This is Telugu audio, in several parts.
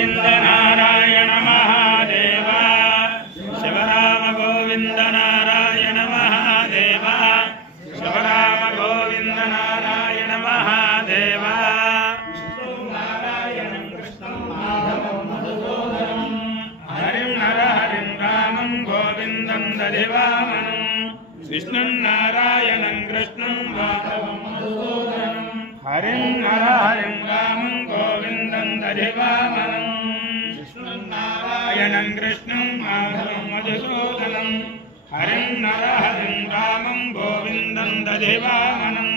गोविंद नारायण महादेव शिवराम गोविंद नारायण महादेव शिवराम गोविंद नारायण महादेव नारायणं कृष्णं माधवं मधुसूदनं हरिं नरहरिं रामं गोविन्दं दधिवामनं विष्णुं नारायणं कृष्णं माधवं मधुसूदनं हरिं नरहरिं रामं गोविन्दं दधिवामनं विष्णुं नारायणं कृष्णं माधवं मधुसूदनं हरिं नरहरिं रामं गोविन्दं दधिवामनं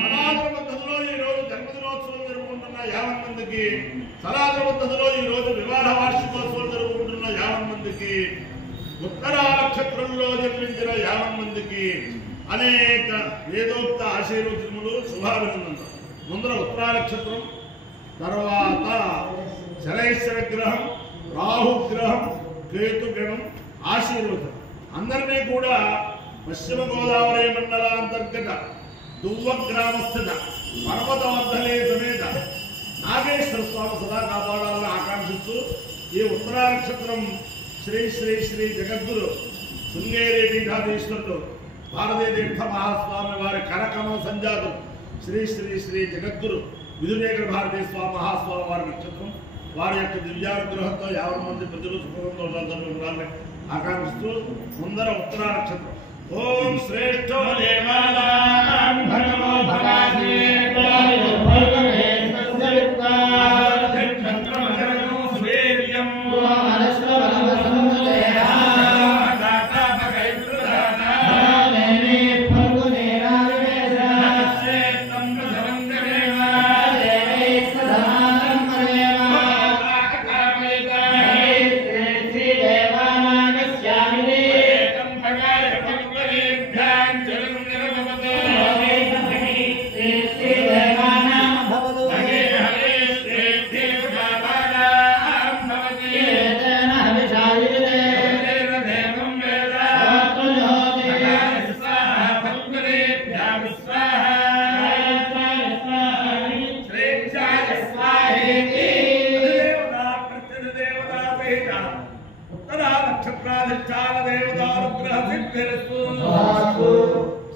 సనాతన పద్ధతిలో ఈ రోజు వివాహ వార్షికోత్సవం జరుపుకుంటున్న 50 మందికి ఉత్తరా నక్షత్రంలో జన్మించిన 50 మందికి అనేక వేదోక్త ఆశీర్వచనములు శుభాభినందనలు. ముందర ఉత్తరా నక్షత్రం, తర్వాత శనైశ్వర గ్రహం, రాహుగ్రహం, కేతుగ్రహం ఆశీర్వచనం. అందరినీ కూడా పశ్చిమ గోదావరి మండలాంతర్గత దువ్వ గ్రామస్థిత పర్వతవర్ధనే సమేత నాగేశ్వర స్వామి సదా కాపాడాలని ఆకాంక్షిస్తూ ఈ ఉత్తరా నక్షత్రం శ్రీ శ్రీ శ్రీ జగద్గురు శృంగేరి పీఠాధీశ్వరుడు భారతీయ తీర్థ మహాస్వామి వారి కరకమల సంజాతం శ్రీ శ్రీ శ్రీ జగద్గురు విధురేఖ భారతీయ స్వామి మహాస్వామి వారి నక్షత్రం. వారి యొక్క దివ్యానుగ్రహంతో 50 మంది ప్రజలు సుఖంతో ఉండాలని ఆకాంక్షిస్తూ ముందర ఉత్తరా నక్షత్రం. ఓం శ్రేష్ఠో దేవానాం భగవో భగాది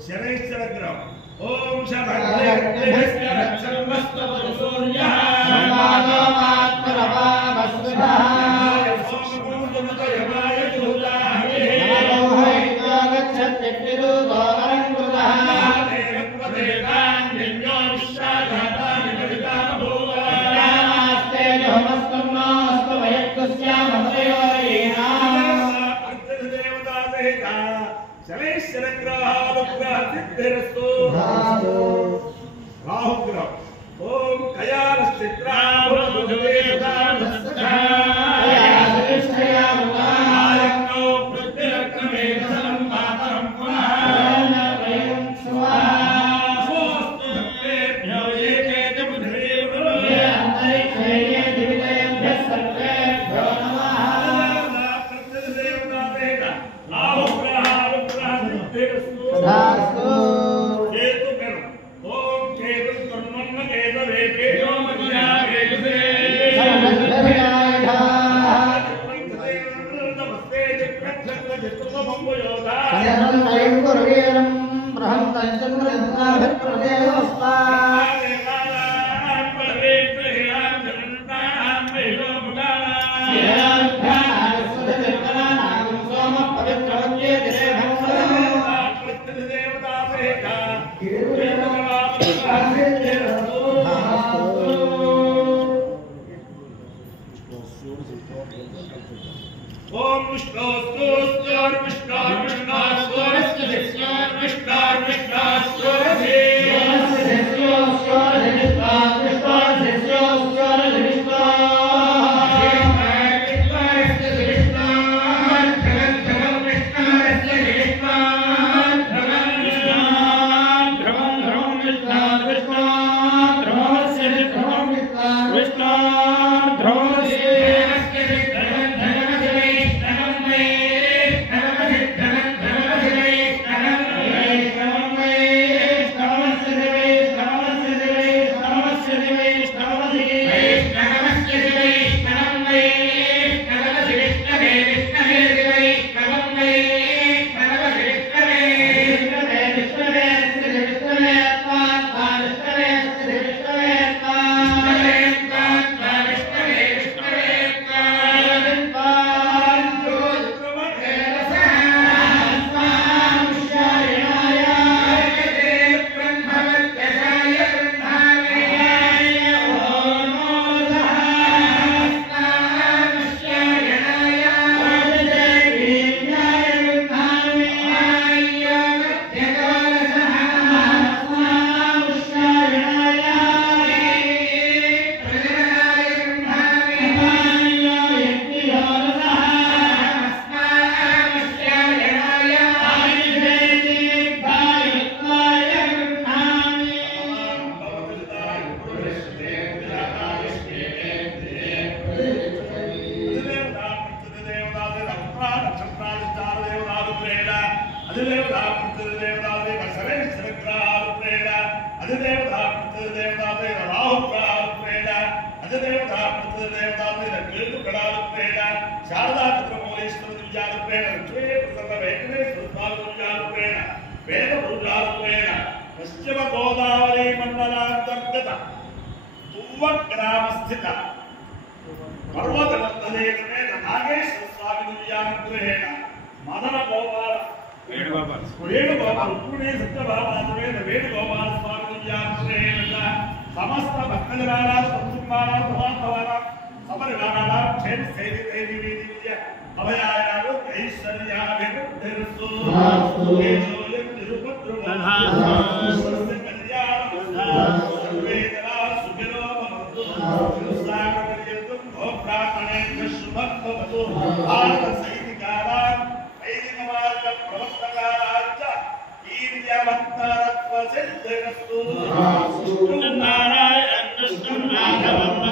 శనైశ్వర గ్రహం. ఓం శనైశ్వర గ్రహానుగ్రహసిద్ధిరస్తు. రాహుగ్రహం. ఓం अधिदेवता पितृदेवताते सर्वेश्वरग्रहारूपेण अधिदेवता पितृदेवताते राहुग्रहारूपेण अधिदेवता पितृदेवताते केतुगणारूपेण शारदा चन्द्रमौलेश्वर दिव्यारूपेण लक्ष्मी प्रसन्न वेंकटेश्वर स्वामी दिव्यारूपेण वेदपुरुषारूपेण पश्चिम गोदावरी मंडलांतर्गत तुव्वग्रामस्थित पर्वतवर्तने नागेश्वर स्वामी दिव्यानुग्रहेण मदन गोपाल वेणुगोपाल पुणे सत्यभामासमेत वेणुगोपाल स्वामी दिव्यानुग्रहेण समस्त भक्तजनानां संकुटुंबानां समान्तवानां समरिवानां क्षेम सेविते दिव्य अभयायानु ऐश्वर्याभिवृद्धिर्सु केशोयं तिरुपतिर्वस्य कल्याणं सर्वे जना सुखिनो भवन्तु सागरपर्यन्तं भोक्तामणेभ्यः शुभं भवतु भारत सैनिकानां वैदिकमार्ग प्रवर्तकानां च वीर्यवत्तरत्व सिद्धिरस्तु नारायण कृष्णं माधवं